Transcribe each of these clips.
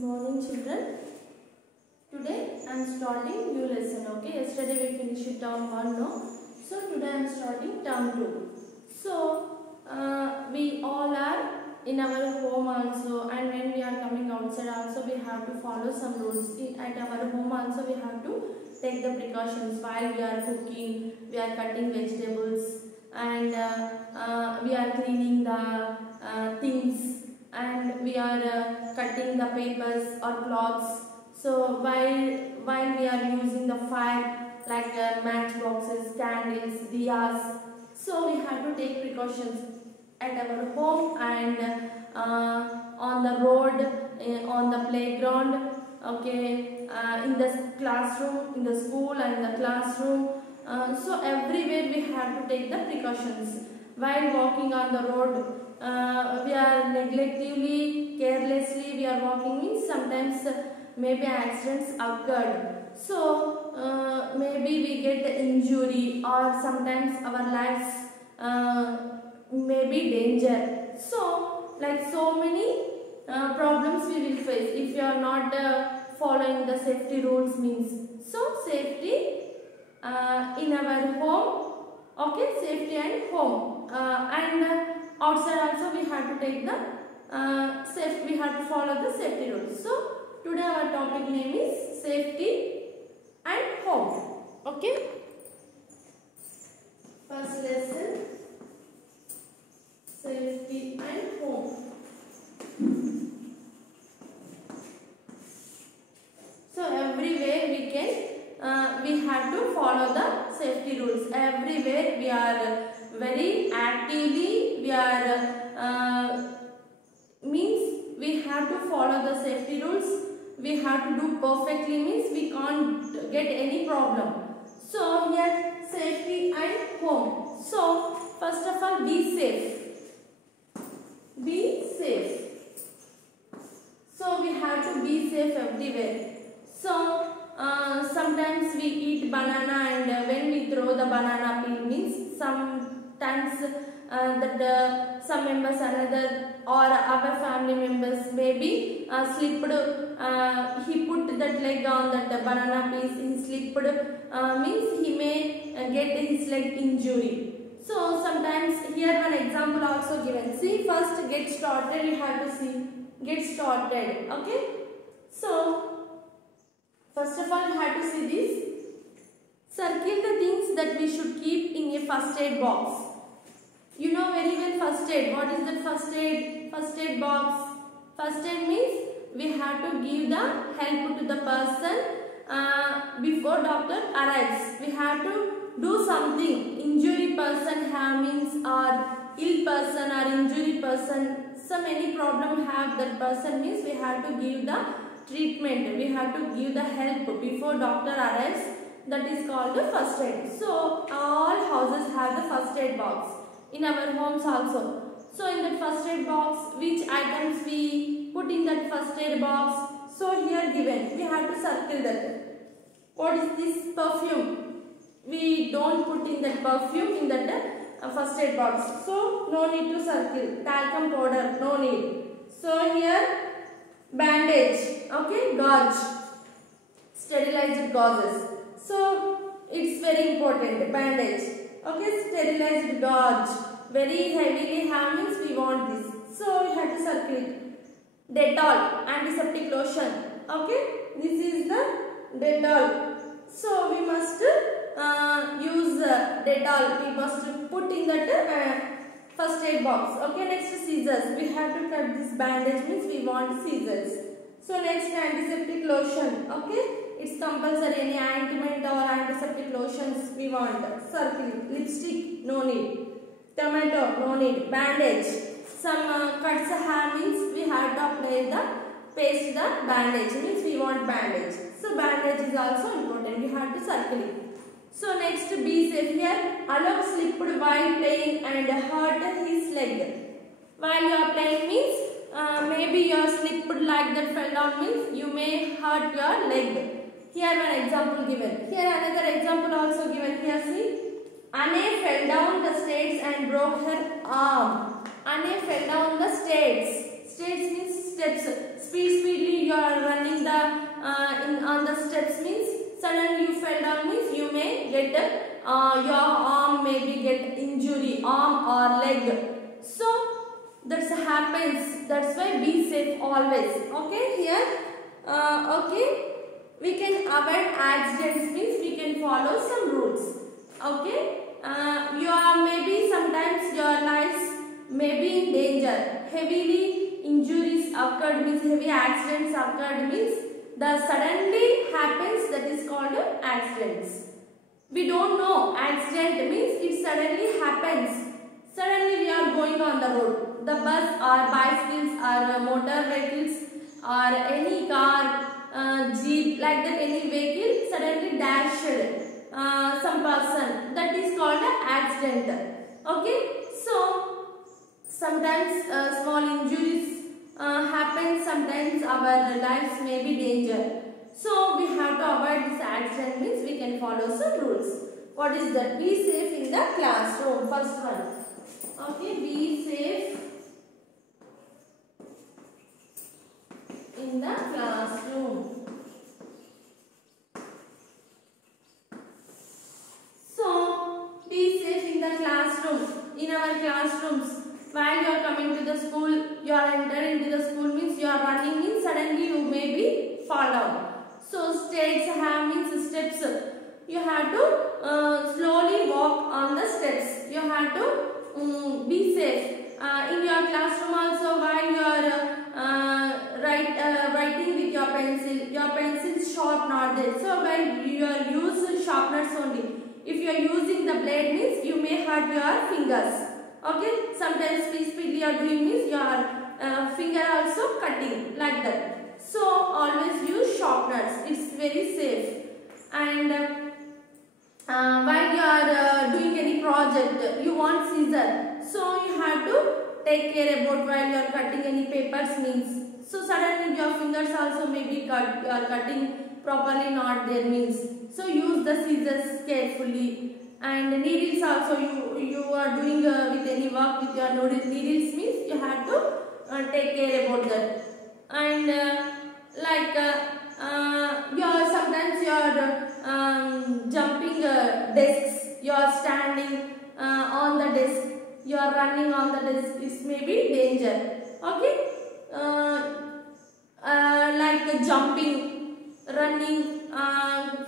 Morning children. Today I am starting new lesson. Okay, yesterday we finished term 1 no. So today I am starting term 2. So we all are in our home also, and when we are coming outside also we have to follow some rules. At our home also we have to take the precautions while we are cooking, we are cutting vegetables, and we are cleaning the things, and we are cutting the papers or cloths. So while we are using the fire like matchboxes, candles, diyas, so we have to take precautions at our home and on the road, on the playground, okay, in the classroom, in the school and in the classroom. So everywhere we have to take the precautions. While walking on the road, we are neglectfully, carelessly we are walking, means sometimes maybe accidents occurred. So maybe we get injury, or sometimes our lives may be danger. So like so many problems we will face if you are not following the safety rules means. So safety in our home, okay, safety and home, and outside also we have to take the we have to follow the safety rules. So today our topic name is safety and home. Okay, first lesson, safety and home. So everywhere we can we have to follow the safety rules. Everywhere we are very actively, we are means we have to follow the safety rules. We have to do perfectly, means we can't get any problem. So here safety and home. So first of all, be safe. Be safe. So we have to be safe everywhere. So sometimes we eat banana, and when we throw the banana peel, means sometimes that some members, another or our family members maybe slipped, he put that leg on that banana piece, he slipped, means he may get his leg injury. So sometimes here one example also given. See, first get started, you have to see get started. Okay, so first of all you have to see this. Circle the things that we should keep in a first aid box. You know very well first aid. What is that first aid? First aid box. First aid means we have to give the help to the person before doctor arrives. We have to do something. Injury person have means, or ill person or injury person, some any problem have that person means we have to give the treatment. We have to give the help before doctor arrives. That is called the first aid. So all houses have the first aid box. In our homes also. So in that first aid box, which items we put in that first aid box? So here given, we have to circle that. What is this? Perfume. We don't put in that perfume in that first aid box. So no need to circle. Talcum powder, no need. So here bandage. Okay, gauze. Sterilized gauzes. So it's very important. Bandage. Okay, sterilized gauze. Very heavily have means we want this. So we have to circle it. Dettol, antiseptic lotion. Okay, this is the Dettol. So we must use Dettol. We must put in that first aid box. Okay, next scissors. We have to cut this bandage, means we want scissors. So next antiseptic lotion. Okay. It's compulsory, any ointment or antiseptic lotions we want. Circle. Lipstick, no need. Tomato, no need. Bandage. Some cuts have means we have to apply the paste the bandage, means we want bandage. So bandage is also important. We have to circle it. So next, be safe. Here Alok slipped while playing and hurt his leg. While you are playing means maybe you are slipped like that, fell down means you may hurt your leg. Here one example given. Here another example also given. Here see. Anne fell down the stairs and broke her arm. Anne fell down the stairs. Stairs means steps. Speedily you are running the on the steps means suddenly you fell down means you may get your arm maybe get injury, arm or leg. So that happens. That's why be safe always. Okay, here. Okay, we can avoid accidents means we can follow some rules. Okay, you are maybe sometimes your lives may be in danger. Heavily injuries occurred means heavy accidents occurred means the suddenly happens, that is called accidents. We don't know accident means it suddenly happens. Suddenly we are going on the road. The bus or bicycles or motor vehicles or any car, jeep, like that any vehicle suddenly dashed some person. That is called an accident. Okay. So sometimes small injuries happen. Sometimes our lives may be danger. So we have to avoid this accident means we can follow some rules. What is that? Be safe in the classroom. First one. Okay, be safe in the classroom. So, be safe in the classroom. In our classrooms, while you are coming to the school, you are entering into the school means you are running means suddenly you may be fall down. So, steps means steps. You have to slowly walk on the steps. You have to be safe. In your classroom also, while you are writing with your pencil sharp not there. So when you are use sharpeners only. If you are using the blade means you may hurt your fingers. Okay. Sometimes speedily you are doing means your finger also cutting like that. So always use sharpeners. It's very safe. And while you are doing any project, you want scissor. So you have to take care about while you are cutting any papers means. So suddenly your fingers also may be cut. You are cutting properly not there means. So use the scissors carefully. And needles also you are doing with any work with your needles means you have to take care about that. And sometimes you are jumping desks. You are standing on the desk. You are running on the desk. It may be danger. Okay. Like jumping, running,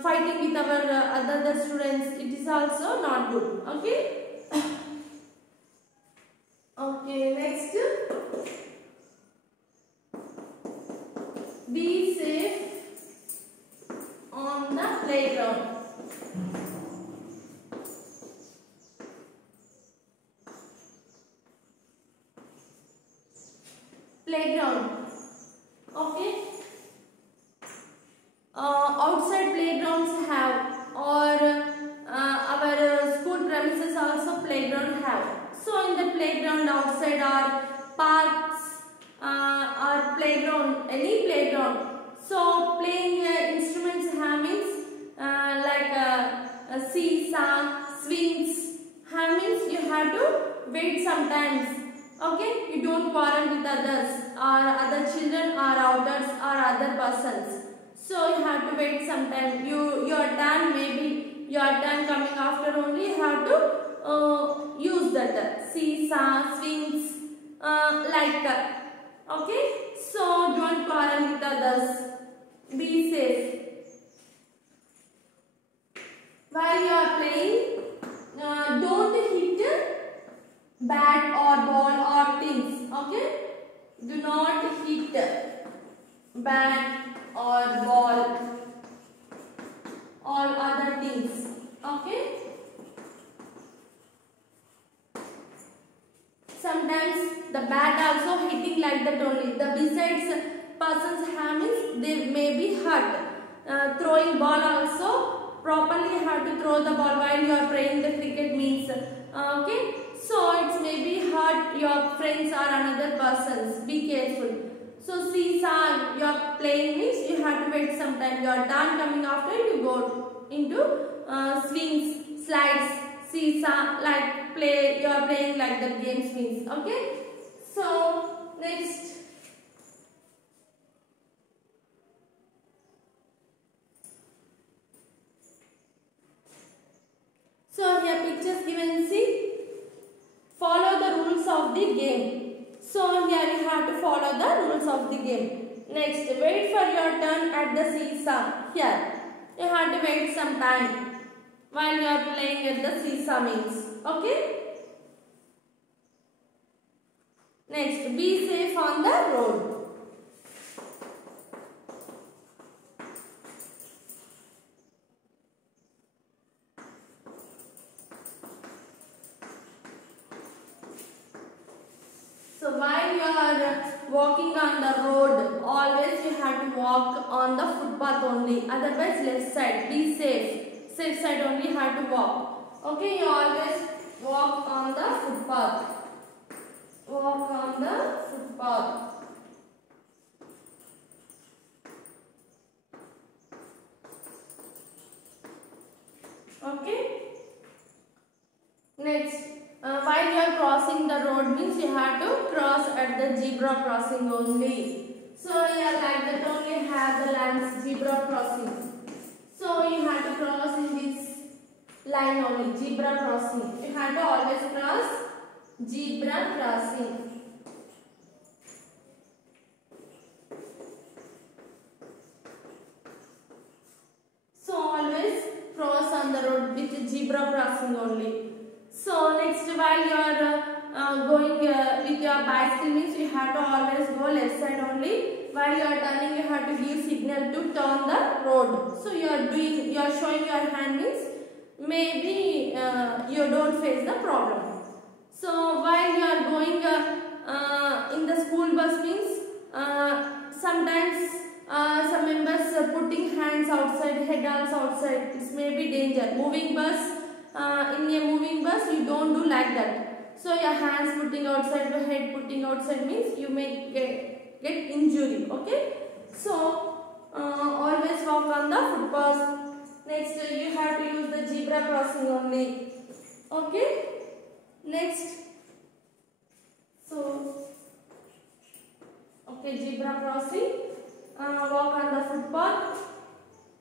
fighting with our other students. It is also not good. Okay. Okay. Next. Be safe on the playground. Playground. Okay. Outside playgrounds have, or our school premises also playground have. So in the playground outside are parks or playground, any playground. So playing instruments have means like a seesaw, swings have means you have to wait sometimes. Okay, you don't quarrel with others or other children or outers or other persons. So you have to wait sometime. Your turn maybe your turn coming after only you have to use that seesaw, swings like that. Okay, so don't quarrel with others. Be safe. While you are playing, don't hit bat or ball or things. Okay, do not hit bat or ball or other things. Okay. Sometimes the bat also hitting like that only. The besides person's hands they may be hurt. Throwing ball also properly have to throw the ball while you are playing the cricket means. Okay. So it may be hurt your friends or another persons. Be careful. So seesaw you are playing means you have to wait some time. Your turn coming after you go into swings, slides, seesaw like play. You are playing like the games means. Okay. So next of the game. So here you have to follow the rules of the game. Next, wait for your turn at the seesaw. Here, you have to wait some time while you are playing at the seesaw means. Okay? Next, be safe on the road. So while you are walking on the road, always you have to walk on the footpath only. Otherwise left side. Be safe. Safe side only you have to walk. Okay, you always walk on the footpath. Walk on the footpath. Okay. Next. While you are crossing the road means you have to cross at the zebra crossing only. So here like that only have the lines zebra crossing. So you have to cross in this line only, zebra crossing. You have to always cross zebra crossing. So always cross on the road with zebra crossing only. So next, while you are going with your bicycle means you have to always go left side only. While you are turning, you have to give signal to turn the road. So you are showing your hand means maybe you don't face the problem. So while you are going in the school bus means sometimes some members putting hands outside, head also outside. This may be danger. Moving bus. In a moving bus, you don't do like that. So your hands putting outside, your head putting outside means you may get injury. Okay. So always walk on the footpath. Next, you have to use the zebra crossing only. Okay. Next. So okay, zebra crossing. Walk on the footpath.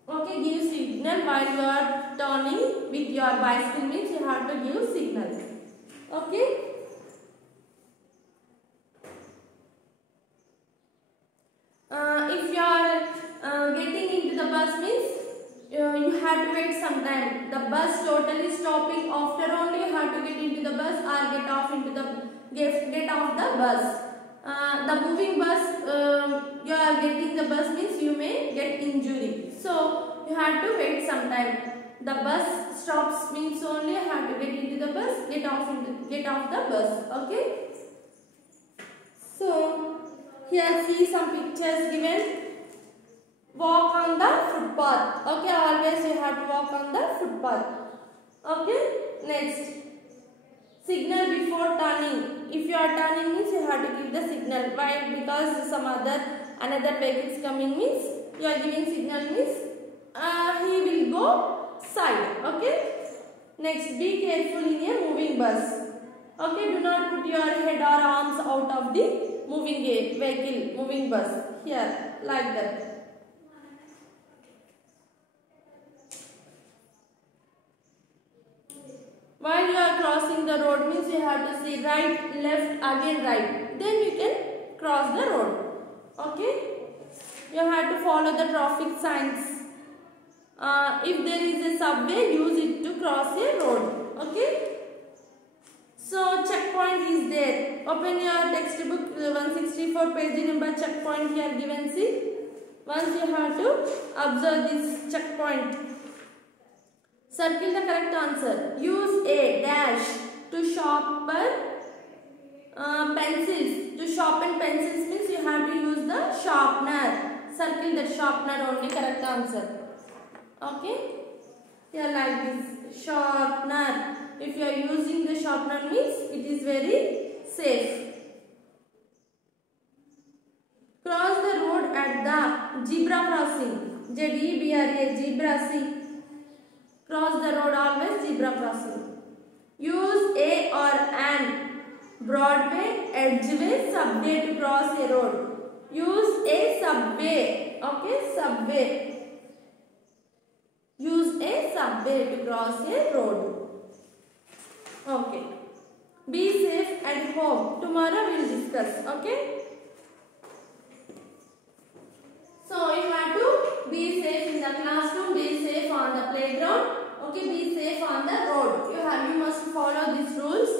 Okay, give signal while you are turning with your bicycle means you have to give signal. Okay. If you are getting into the bus means you have to wait some time. The bus totally stopping after only you have to get into the bus or get off the bus. The moving bus you are getting the bus means you may get injury. So you have to wait some time. The bus stops means only you have to get into the bus, get off the bus. Okay. So here see some pictures given. Walk on the footpath. Okay, always you have to walk on the footpath. Okay. Next, signal before turning. If you are turning means you have to give the signal. Why? Because some another vehicle is coming means you are giving signal means he will go side. Okay. Next, be careful in a moving bus. Okay, do not put your head or arms out of the moving vehicle, moving bus. Here, like that. While you are crossing the road means you have to see right, left, again right. Then you can cross the road. Okay. You have to follow the traffic signs. If there is a subway, use it to cross a road. Okay. So checkpoint is there. Open your textbook 164 page number checkpoint here given. See. Once you have to observe this checkpoint. Circle the correct answer. Use a dash to sharpen pencils. To sharpen pencils means you have to use the sharpener. Circle the sharpener only correct answer. Okay. Here like this. Sharpener. If you are using the sharpener means it is very safe. Cross the road at the zebra crossing. ZEBRA zebra. See. Cross the road always zebra crossing. Use a or an Broadway, edgeway, subway to cross a road. Use a subway. Okay, subway. Use a subway to cross a road. Okay. Be safe at home. To Tomorrow we will discuss. Okay. So you have to be safe in the classroom, be safe on the playground. Okay, be safe on the road. You must follow these rules.